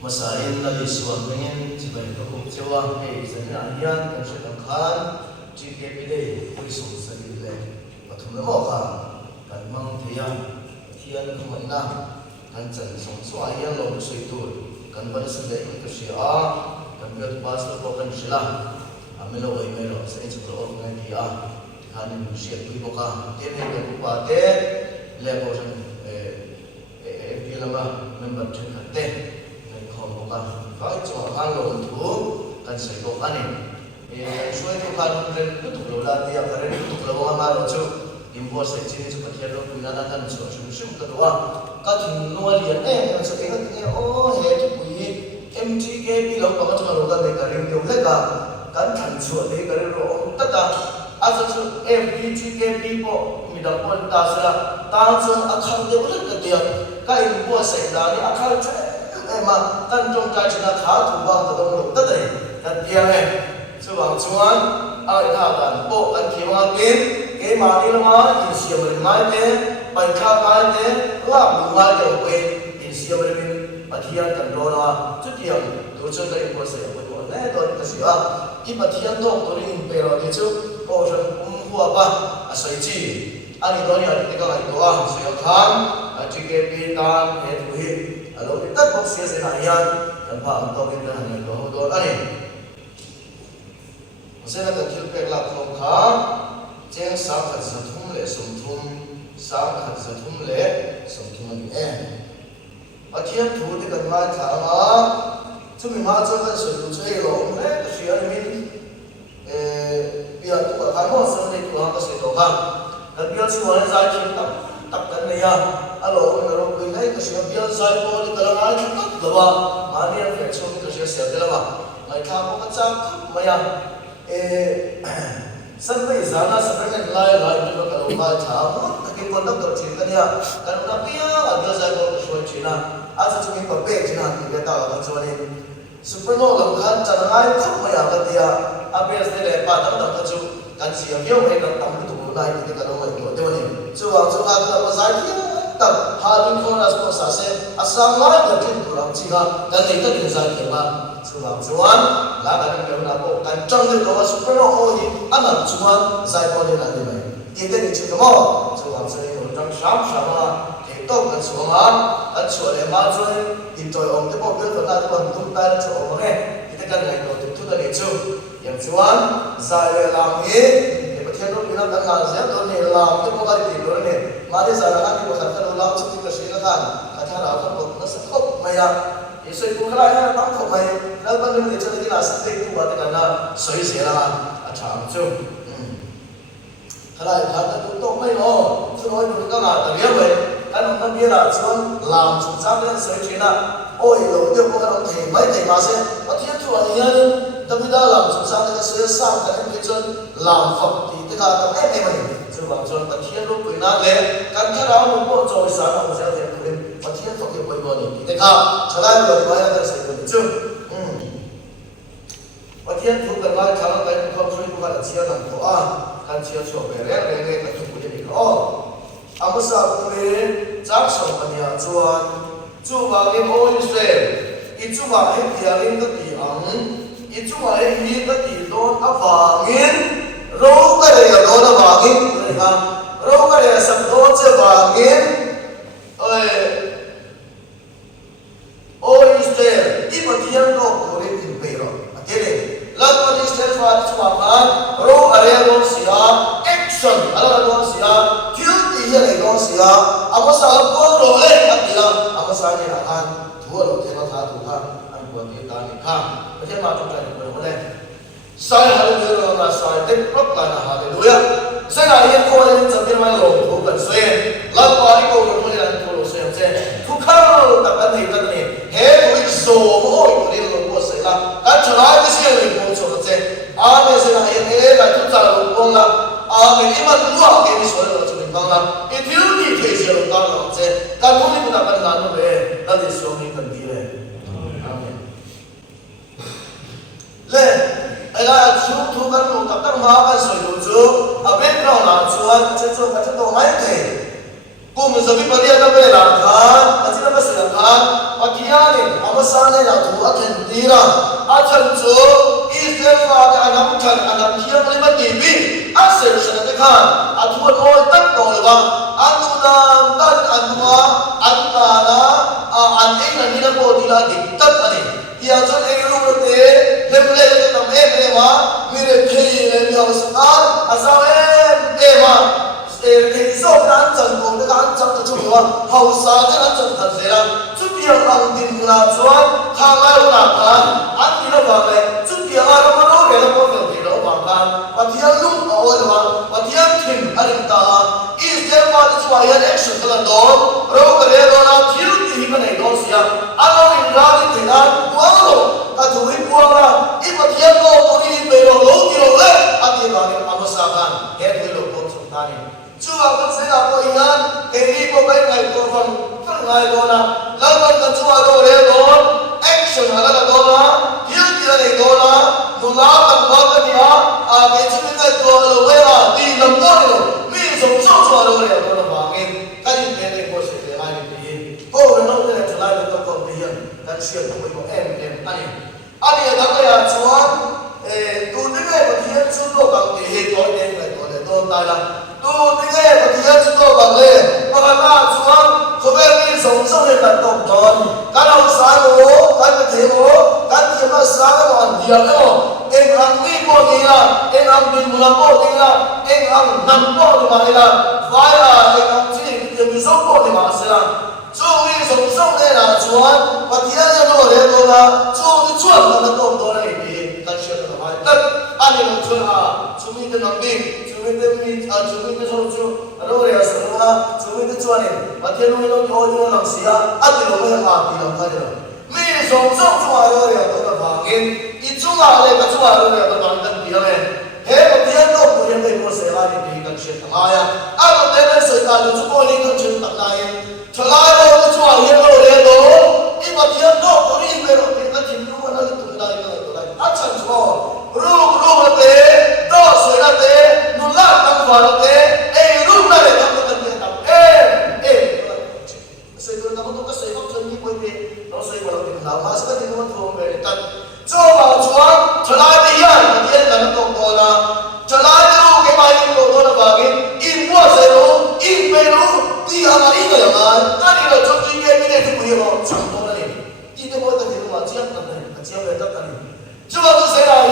masain na lisuan ngin jibai ko chewa he sana hian kan se khan GKP dei pulisum sari le pathum mo kha kan mang theya hian ko na kan chan song so hian lo soi tu kan ban se le ko sia kan be pas ko kan sila amelo oi melo se chu ko ngai dia han sia tu ko ka te ne ko pa te le ko san pilama member thun khatte phải cho hàng lồng thú cần sử dụng anh em suy cho hàng lên cứ tục lâu là tiệm cái lên tục lâu mà rồi chứ import sẽ chỉ cho các thiết bị là đang sử dụng cái đó các thùng nuôi liền em sẽ thấy cái ô hệ cái quỷ MTK lâu bằng cho lâu là để cái điều hết cả cái thành số để cái rồi tất cả asalnya MTK people mida pun tak salah tangan akal dia boleh kerja kai import sẽ dari akal mà tan trong cái chuyện là khá thủ bằng từ đông lục tất đấy thật tiền này sư bằng chuan ai thảo đàn bộ ăn kiếm ăn kiếm cái mà đi nó in xìa mình mai thế bài ca mai thế làm đủ mai đều quên in xìa mình mà thiên cần đồ nó chút tiền tôi chơi cái bộ sẽ của tôi này tôi cái gì ít mà thiên đâu tôi in về rồi thì chứ bộ rồi cũng hùa ba sợi chi anh đi đó nhà thì cái này đó sợi khám chỉ cái pin tan hệ thủ hi alo tất bốc xia sẽ là yan cần phạm tao bên đó này đó đó anh sẽ là cần thiếu việc làm không khá trên sáng thật sự thum lệ sum thum sáng thật sự thum lệ sum thum anh em ở thiên thủ thì cần mai thả mà chúng mình mai cho cái sự chơi lộn đấy cái chuyện mình bây giờ tụi cán bộ sinh này tụi họ có sự tổ chức cần biết sự hoàn giải chiến tập cái này à alo mình rồi cái này cái sự biết giải có đi cái nào chúng ta đó mà anh em phải cho cái sự sẽ thế là mày tham có cái chắc mày à sân bay giá na sân bay lại lại cho cái đầu mai thả cái con đất đầu tiên cái này cái nó biết là biết giải có cái số chuyện à à chúng mình có biết chuyện nào thì biết tao là cái số này superno làm khăn cho nó ai không mày à cái gì à à biết thế này bạn nó làm cái số cái gì hiểu hay là tầm tụ lại thì cái đó mày hiểu thế này chú vào chú ăn là giải tập hai bên con là số xã sẽ asam lại là chuyện của làm gì cả cái này tất nhiên giải quyết mà chú vào chú ăn là cái điều là bộ cái trong cái đó superno ôi anh làm chú ăn giải quyết là như vậy thì cái này chú có chú vào chú này trong sáng sáng mà thì tốt cái số mà cái số này mà chú thì tôi ông cái bộ biểu phần là phần tung tay là chỗ mà này thì cái này nó tiếp tục là để chú em chú ăn giải về làm gì thiên đô pina tan ngang zia don ne lam te ko kai ti do ne ma de sa na ni ko khat ka lam chu ti ka shi na khan ka tha ra ka ko na sa khop mai ya e soi ku khala ya tam khop mai na ban ne che ni na sa te ku ba te ka na soi se la a chang chu khala ya ta tu to mai no chu noi du ka na ta ria mai kan na bia la chuan lam chu cha le soi che na oi lo te ko ka thei mai thei ma se a thiên chu ani ya tâm đã làm chúng ta cái sự sang cái em chân làm phật thì tất cả các em mình sự bằng chân và thiên lúc quỷ na lệ các cái đó một bộ rồi sáng làm sao thì tụi em và thiên phật thì quỷ bò thì tất cả trở lại rồi mai là sẽ quỷ chung và thiên phật cần mai khá là cái không suy của là chia làm của kan chia sổ về lẽ cái thuộc của mình đó ông sao cũng về chắc sống ở nhà chuan chu vào cái môi Israel ít chu vào hết thì lên cái gì itu mai ni ka ti don awangin ro ka re don awangin ha ro ka re sab don che awangin oi Israel i pathian no kore in pero akele lat pa Israel fa chuanga ro are don sia action ala don sia kill ti he don sia amasa ko ro le atila amasa ni akan thua lo te ka tha tu ha an ko ti ta ni kha thế mà trong này của đây sai hallelujah là sai tích rất là hallelujah sai là hiện cô lên trong cái mai lồng thủ cần xuyên lát qua đi cô được mới là cô lồng xuyên trên thu khâu tập anh thì tập này hết một số mỗi của đi lồng của sai là các chỗ này cái gì mình cũng chỗ trên bây giờ là hiện thế là chúng ta lồng bông là mình đi mà lúa cái số là chúng mình băng là cái thiếu gì thì sẽ lồng ta lồng trên các môn đi tập anh làm về là để xuống mình cần đi về lên ai là chú thu căn lục tập tăng hóa cái sợi đồ chú bên trong là chuan trên chuan cái đồ máy thể cùng mình giờ biết bao nhiêu cái về là khá chỉ là bớt là khá và kia này ông sáng này là khan athun oi tak to lewa anu dan tan anwa antana an ei na ni na po dila diktat ani ia chon ei ru te lemle te tam em wa mire thei le mi ausar asawem ema thì số đàn chân của cái đàn chân của chúng ta hậu sa cái đàn chân thật sự là chút việc ăn tin là chuan thang ai cũng làm ăn ăn thì nó vào này chút việc ai nó nói để nó có việc thì nó vào ăn và thiang lúc ở đây và thiang thìn anh ta Israel mà cái chuyện này action cái là đó rồi cái này đó là thiếu thì cái này đó xia anh nói mình ra đi thì anh quá rồi ta chú ý quá là ít mà thiang đó tôi đi về rồi lâu thì rồi đấy anh thì vào cái mà sao ăn hết với lúc đó chúng ta đi chú vào con sẽ là coi nhân thì đi có cái ngày của phần phần ngày đó là lâu lâu cái chú vào đó để đó action là đó là thiếu thì là này đó là nung áo cầm bao cái gì á cái chú cái đó là vậy là đi làm đó rồi mình sống sống chú vào đó để đó là bằng cái gì cái có sẽ để ai đi cô nó nói cái này trở lại là tôi còn đi hiện cái chuyện của mình của em anh ấy đã cái là chú tôi tính cái mà thiên chú nó bằng cái hệ có đen này có để tôi tài là tôi tính cái mà thiên chú nó bằng cái mà cái nào chú không biết mình sống sống để bạn tổng toàn cái nào sai bố cái thế bố cái mà sai cái còn nhiều đó em ăn mi bố đi là em ăn bình mùa bố đi là em ăn nằm bố đi mà đi là phải là em ăn chỉ mình sống bố đi mà sẽ là chú mình sống sống đây là chú và thiên nó để tôi là chú cái chuẩn là nó tổng toàn này cái chuyện là phải tất anh em chúng chúng mình cái nắm bình chúng mình cái số chú rồi là số là chúng mình cái chuẩn này và thiên nó thôi nó làm gì anh thì nó mới làm thì làm cái đó mình sống sống chú rồi là tôi là vàng ít chú là đây cái chú rồi là tôi vàng tất cả này hết một thiên nó của nhân đây có sẽ là những cái chuyện thằng ai anh có thể là sự ta chúng tôi những cái chuyện thằng này trở lại đâu cái chú hiện rồi là đó ít một thiên nó có đi về rồi cái chuyện nó nó tụi lại anh chẳng cho ru thế đó sợi là thế nó lát tăng vào là thế ru là để tăng tăng tăng tăng sợi tôi tăng tôi có sợi bóc chân như quay về nó sợi vào là tiền nào mà sẽ tiền nó thua về tăng cho vào chuan trở lại thì hiện là nó tổng to là trở lại cái bài in của tôi là vào cái in mua sợi ru in về ru đi hàng là in rồi mà ta đi là cho chuyên nghiệp cái này thì nhiều chẳng to là gì đi tới mỗi cái gì mà chiếm tận này chiếm về tất cả chú vào tôi sẽ là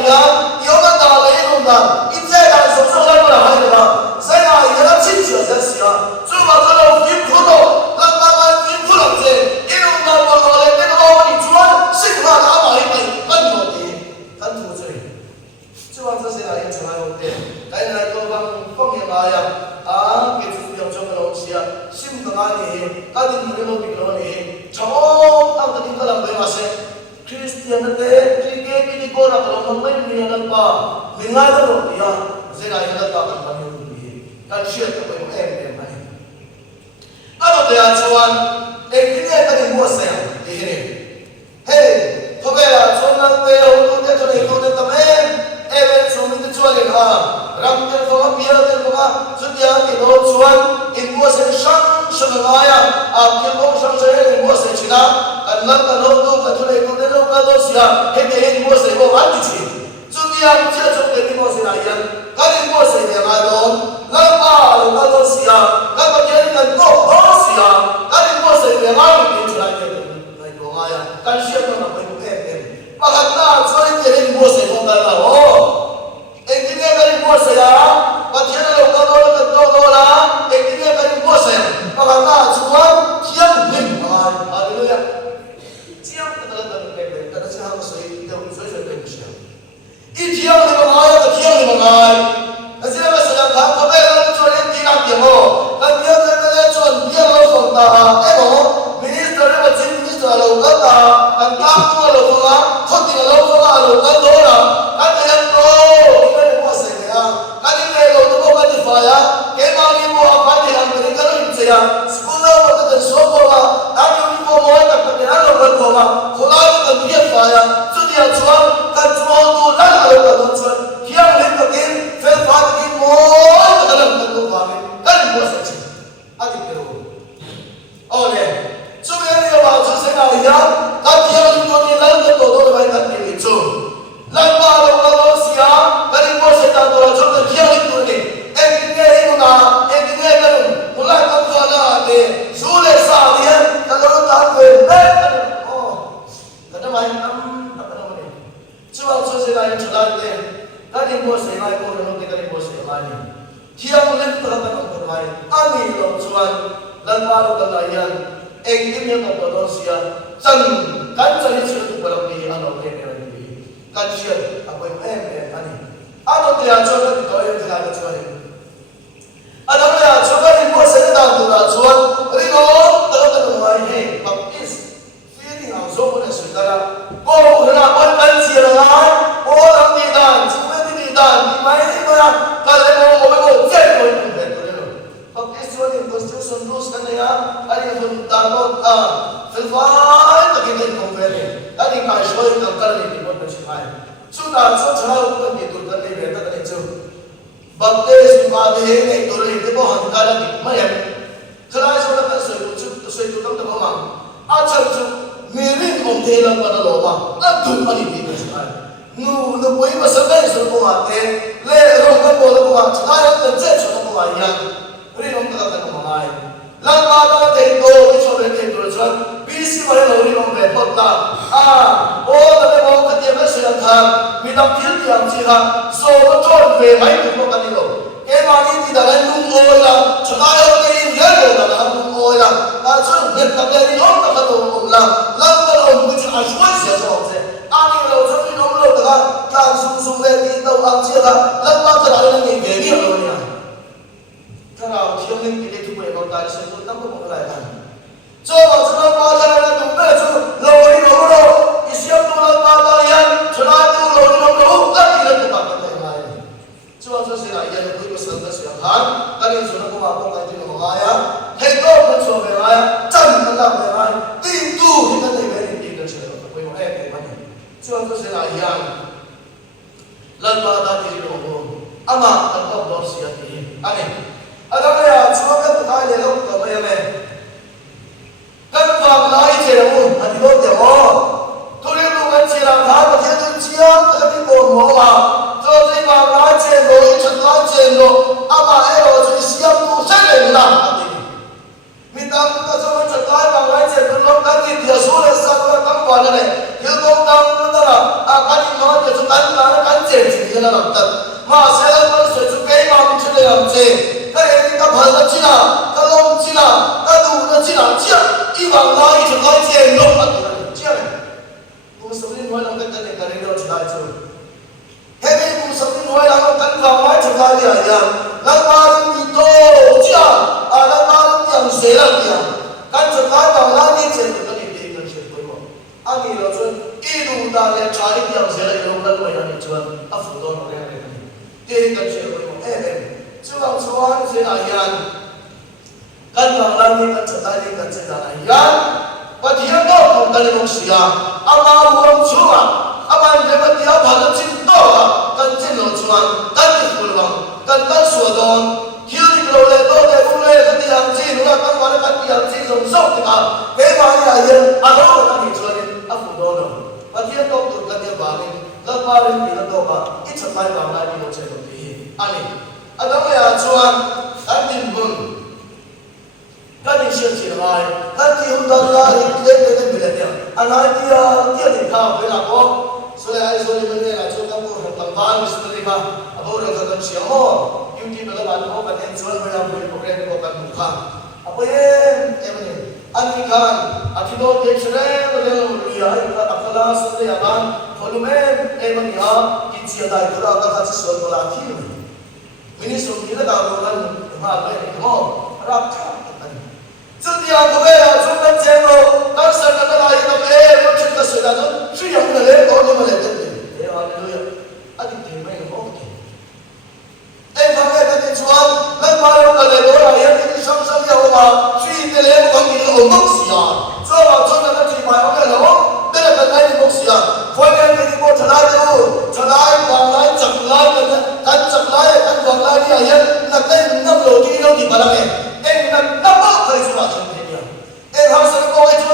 yếu cái tàu lấy không đàn ít xe đàn sống sông lên là hay được sẽ là yếu cái chín triệu sẽ xỉa chú vào tôi đâu phim phút đâu làm ta phim phút làm gì ít không đàn vào rồi lên cái đó thì chú sinh hoạt đã bảo hết mình cân một tí cân thủ gì chú vào tôi sẽ là yếu chủ hai một tiền cái này tôi bằng phong hiện lại cái chú biểu cho cái đầu xỉa sim cái ai thì cái gì cái lô bị lô này cháu ăn cái gì cái làm cái mà sẽ Christian te trike ki ko ra ko mon mai ni na pa mingai da ro ya se ra ina ta kan ba ni kan share ko em mai alo te a chuan e ki ne ka ni mo se e he hey ko be la chon na te ho tu te to ne ko te ta me e be chu mi te chuan ha ram te ko ma pia te ko ma chu dia ki do chuan in mo se shang shang ga ya a ki ko shang se in mo se china kan nan ka lo tu ka tu ne ko te lo ka do sia he te in mo se ko an ti chi chu dia chi chu te ni mo se na yan ka ni mo se ne ga do la pa lo ka do sia ka ko ke ni kan ko do sia ka ni mo se ne ga ni chu la ke nai do ga ya kan sia ko na ko em pa ka na chu ni te ni mo se ko ka la ho ek din ka ni mo se ya pa thian lo ka do la ek din ka ni mo se pa ka na chu wa thian nim hallelujah chiam ka da da ke be ta sa ha so i de so so ke sia i thiam ni ma ya ta thiam ni ma ai asira ba sa ka ko be lo chu ni ti na ti mo ka thiam ni le chon bia lo so ta e mo minister ba chief minister lo ka ta kan ta ko lo so ga ko ti lo so ga lo ka do la ka thiam ko ni mo se ya ka ni le lo to ko ka ti fa ya ke ma ni mo a pa ti han ni ka lo ni se ya school lo ko ta so ko ba ta ni mo mo ta ka ni lo ko ko ba ko la ka ni fa ya chu dia chuan ka chuan tu la lo ka do chuan hiang len ka kin fe fa ki mo ka la ka do ba ka ni mo se chi a ti ke ro ole chu me ni ba chu se na ya ka hiang ni mo ni la ka do do ba ka ni chu cái miếng tập đó xia chân cắn chân đi chịu tụi làm gì anh làm gì làm gì cắn chân à quên em anh anh tôi tiền cho cái cái em thì làm cho anh anh nói là cho cái đi mua xe đạp tụi là chuan đi nó tao ngoài này bắp is feeling ang zo mo na suy ra cô na con cắn chia là ai cô làm gì đàn chúng em đi đàn đi máy đi mà cái này cô mới chết rồi bắp is chuan in constitution rules cái này á anh em phân đàn con phân phái tất cả những công việc này anh em phải soi cầm cái này thì vẫn được xử phạt chúng ta cho cháu cũng bị tụt cái này về tất cả những chuyện bắp is mà cái này tụi này cái bao hàng cái là gì mà em thế này số là cái soi tụt tâm tâm mà chân mirin om thế là bắt đầu mà đã tụt anh đi cái gì nu quay mà sân đây số công an thế lệ rồi cái bộ là công an chúng ta đang chết số công an vậy ri ông ta cái công an lần ba ta thấy đồ cái số này thấy đồ rồi BC mà nó ri ông về tốt ta ô ta cái bộ cái tiền cái sự thằng mình đọc thiếu tiền gì ha số nó trốn về mấy cái công an đi rồi cái mà đi thì là nung ôi là chúng ta đâu cái gì hết rồi là nung ôi là cho nhận tập đây đi ông ta cái đồ là lần ta ông cứ chả suy xét cho ông thế anh đi đâu cho đi ông đâu cả càng sung lên đi đâu ăn chia ra lần ba ta lại là nghề về đi rồi nhỉ thế nào thiếu mình cái thứ này còn tại sao tôi tâm cũng lại ăn cho vào cho nó ba ta là đúng đấy chứ lâu đi đâu đâu cái siêu tu là ba ta liền cho nó tu lâu đi đâu đâu tất nhiên là tụi bạn có thể lại cho vào cho sẽ lại nhận được cái sự cái sự hán cái này cho nó có vào cái gì nó ai á thầy cô cũng cho về ai chân nó làm về ai tin tu thì cái này về thì cái chuyện đó với một em này mà cho vào cho sẽ lại nhận lần ba ta thì đâu ama ang pagdor siya ni ani ada kaya semua kan tayo lo ko kaya me kan wang lai che mo ati lo te mo tuli lu kan che la ha ba te tu chia ka ti ko mo ma so ti wang lai che lo i chat lai che lo ama e lo chi siam tu sa le na ati mi tam ka so ma chat lai wang lai che tu lo kan ni dia so le sa ko kan wa le yu ko tam na la kan ni no te tu kan che chi la la ta mà sẽ là một sự chú cái mà mình chưa làm gì cái em cái phần nó chỉ là cái lông chỉ là cái đủ nó chỉ là chia y bằng nói chỉ nói tiền lông là chia này cũng sống đi nói là cái này đâu chỉ là chưa thế bây cũng sống đi nói là nó cắn vào nói chỉ là gì à lần ba đi tô chia lần ba đi làm gì là gì cắn chỉ nói bằng nói đi tiền cái này thì cái chuyện của mình anh nghĩ là chuyện y đủ ta để trái đi làm gì là đâu lần mấy anh chuyện áp dụng đó nó cái này thì cái chuyện của mình em chưa làm sao anh sẽ là yan kan lang lang ni kan sa tali kan sa na yan pati yan to kung talimok siya ama huwag chua ama hindi pati yan balang sinto kan sino chuan kan tikulwang kan suodon hili klole to de ule kan tiyang sin ula kan wala kan tiyang sin song sok tika kaya mga yan ano kan ituanin ako dono pati yan to kung kan yung bangin laparin nila to ka itsatay ba nga nila siya ani ada kaya chuan an din bun kan siya chirai kan ti hundan la le le le le anai tia ni ka ve la ko so le ai so le ne la chu ka mo han ban mis ne ka abo ra ka siya mo youtube la ban ko kan chuan me la ko program ko kan mu kha apo em ne ani kan atino de chre le le ya ka akala so le ban volumen em ni ha ki chia dai dura ka ka so ko la thi Ministro kita kalau kan mahal ni, oh rakyat kan. Jadi aku kaya cuma cendol, kan sekarang lagi tu kau cerita sudah tu, siapa yang boleh kau ni boleh tu. Haleluya. Adik dia main okey. Bangga kan jual, kan malu kalau orang yang ini sama-sama yang orang, siapa yang kau ni orang sia. So macam mana ciri mai okey lah, dia kan main orang sia. Foreign ni kau celai bangai caklai kan caklai kan bangai ni ayat nak nak lagi ni di balang nak nak apa kali semua macam ni. Harus kau itu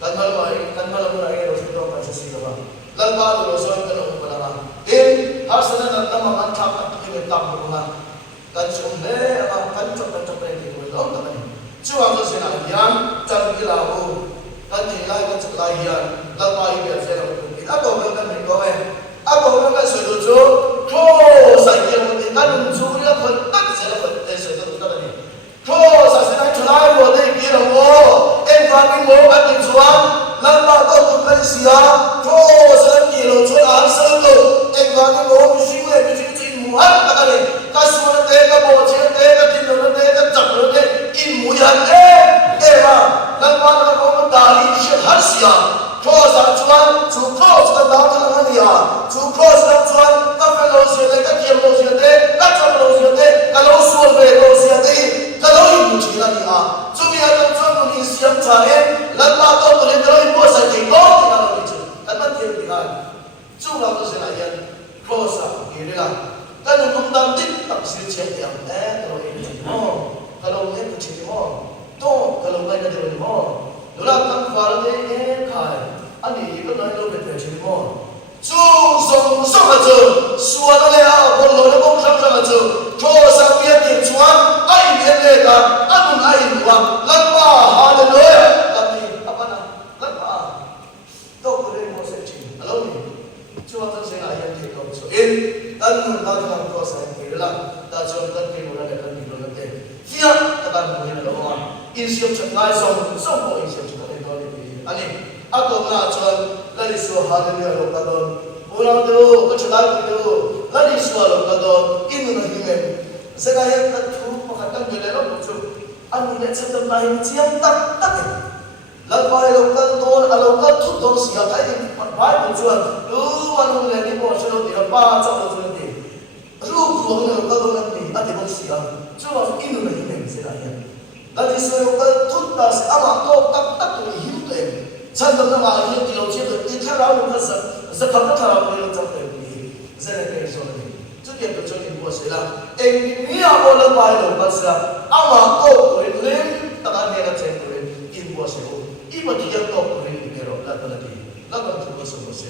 kan malam ay ro sito kan sa sila ba lalpa do so kan no pala ba tin hasana na tama man thap at ki tam ko nga kan sum le ama kan chop pre ki ko do ta ni chuwa ko sina yan chan ki la ho kan ni lai kan chak lai yan lalpa yi be se ro ki ako kan ni ko ako kan so do jo ko sai ki ro ni kan su ri ko tak se la ko te se do ta ni ko sa sina chulai wo de ki ro wo en fa ki mo kan ni chuwa lalpa ko tu kan sia ko sa ki ro chu an sa do en fa ki mo shi we bi chi mu ha ta ni ka su na te ka bo che te ka tin no te ka chak no te in mu yan e ba lalpa na ko ta li shi har sia cross ang chuan chu cross ka daw na nga niya chu cross ang chuan ka fellow siya te ka kiam lo siya te ka cham lo siya te ka lo suol ve lo siya te ka lo yin mu chi na niya chu mi ang chuan mo ni siyam cha e lan ma to to le ka lo yin mo sa te ko ti na lo ni chu kan man ti ti kan chu la ko se na yan cross ang ki ri la ka no kum dam tik tak si che ti ang ka lo yin chi mo ka lo yin chi mo to ka lo ngai ka ti mo Dula kang farde kai ani ko nai lo be chi mo chu song song ha chu suan le a bol lo le bong sang sang ha chu cho sa pia ti chuan ai bien le ka anun ai wa lan pa hallelujah tapi apa na lan pa to ko le mo se chi alo ni chu wa se na ya ti ko so in tan nun ta ta ko sa ni la ta chu tan ki mo la ka ni lo te sia ta ban mo ni lo ma in siap chat ngai song song ko in siap chat do ni ani ako na chuan lali so hallelujah lo ka don ulang do ko chadal do lali so lo ka don in na himen se ga yan ta thu ma ka tan le lo chu an ne chat ta lai chiam tak tak lal bai lo ka don alo ka thu don sia kai ni bai bu chuan lu man le ni mo chu lo ti pa cha lo chu ni ru ku lo ka don ni ati mo sia chu wa in na himen se ga yan lali so lo ka thu ta se ama to tak tak ni hiu te chan da na ma hiu ti lo che de ti kha ra lo ka sa ka ta ra lo lo cha te ni se ne ke so ni chu ke to chu ni mo se la e ni a mo lo bai lo ka sa ama to ko le ta ka ne ka che ko le in mo se o i ma ti ya to ko le ni ro la ta la ti la ka tu ko so mo se